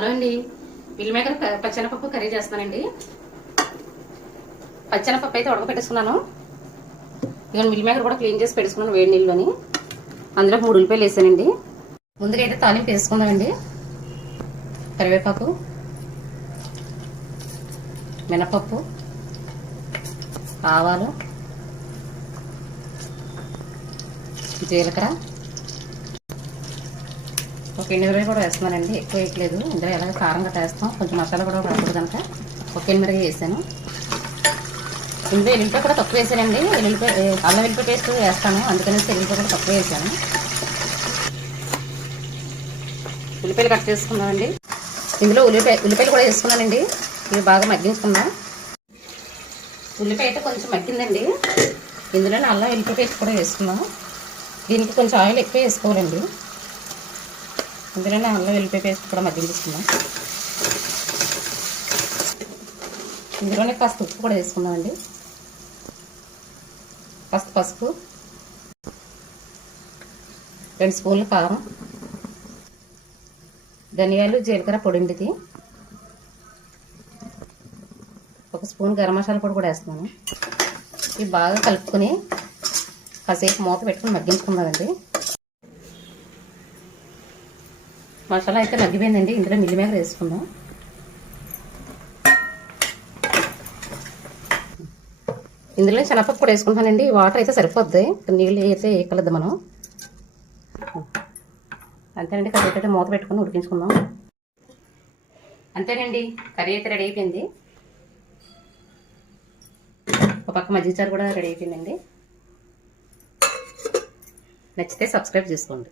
Hello అండి, meal maker పచ్చెనపప్పు curry చేస్తున్నానండి. పచ్చెనపప్పు అయితే ఉడకపెట్టేసుకున్నాను. ఇక మిల్ మేకర్ కూడా క్లీన్ చేసి పెట్టుకున్నాను వేడి నీళ్ళని. అందులో 3 ఉల్లిపాయలు వేసానండి. ముందుగా అయితే తాలింపు వేసుకుందామండి. కరివేపాకు, మినపప్పు, ఆవాలు, జీలకర్ర, ఒక ఎనిమిరకాయ కూడా వేస్తున్నానండి. ఎక్కువ వేయట్లేదు, ఇందులో ఎలాగ కారం గట్రా వేస్తాం, కొంచెం మసాలా కూడా రాకూడదు కనుక ఒక ఎనిమిరకాయ వేసాను. ఇందులో ఎల్లిపాయ కూడా తక్కువ వేసానండి. అల్లం వెల్లిపాయ పేస్ట్ వేస్తాను, అందుకని ఎల్లిపాయ కూడా తక్కువ వేసాను. ఉల్లిపాయలు కట్ చేసుకున్నామండి. ఇందులో ఉల్లిపాయలు కూడా వేసుకున్నానండి. ఇవి బాగా మగ్గించుకుందాం. ఉల్లిపాయ అయితే కొంచెం మగ్గిందండి. ఇందులోనే అల్లం వెల్లిపాయ పేస్ట్ కూడా వేసుకున్నాం. దీనికి కొంచెం ఆయిల్ ఎక్కువ వేసుకోవాలండి. ఇందులోనే అల్లం వెల్లిపాయ పేస్ట్ కూడా మగ్గించుకుందాం. ఇందులోనే కాస్త ఉప్పు కూడా వేసుకుందామండి. కాస్త పసుపు, 2 స్పూన్లు కారం, ధనియాలు జీలకర్ర పొడింటిది, 1 స్పూన్ గరం మసాలా పొడి కూడా వేస్తున్నాను. ఇవి బాగా కలుపుకొని కాసేపు మూత పెట్టుకుని మగ్గించుకుందామండి. మసాలా అయితే మగ్గిపోయిందండి. ఇందులో మిల్ మేకర్ వేసుకుందాం. ఇందులో శనగపప్పు కూడా వేసుకుంటానండి. వాటర్ అయితే సరిపోద్ది, నీళ్ళు అయితే వేయగలదు మనం. అంతేనండి, కర్రీ అయితే మూత పెట్టుకుని ఉడికించుకుందాం. అంతేనండి, కర్రీ అయితే రెడీ అయిపోయింది. ఒక పక్క మజ్జిగ చారు కూడా రెడీ అయిపోయిందండి. నచ్చితే సబ్స్క్రైబ్ చేసుకోండి.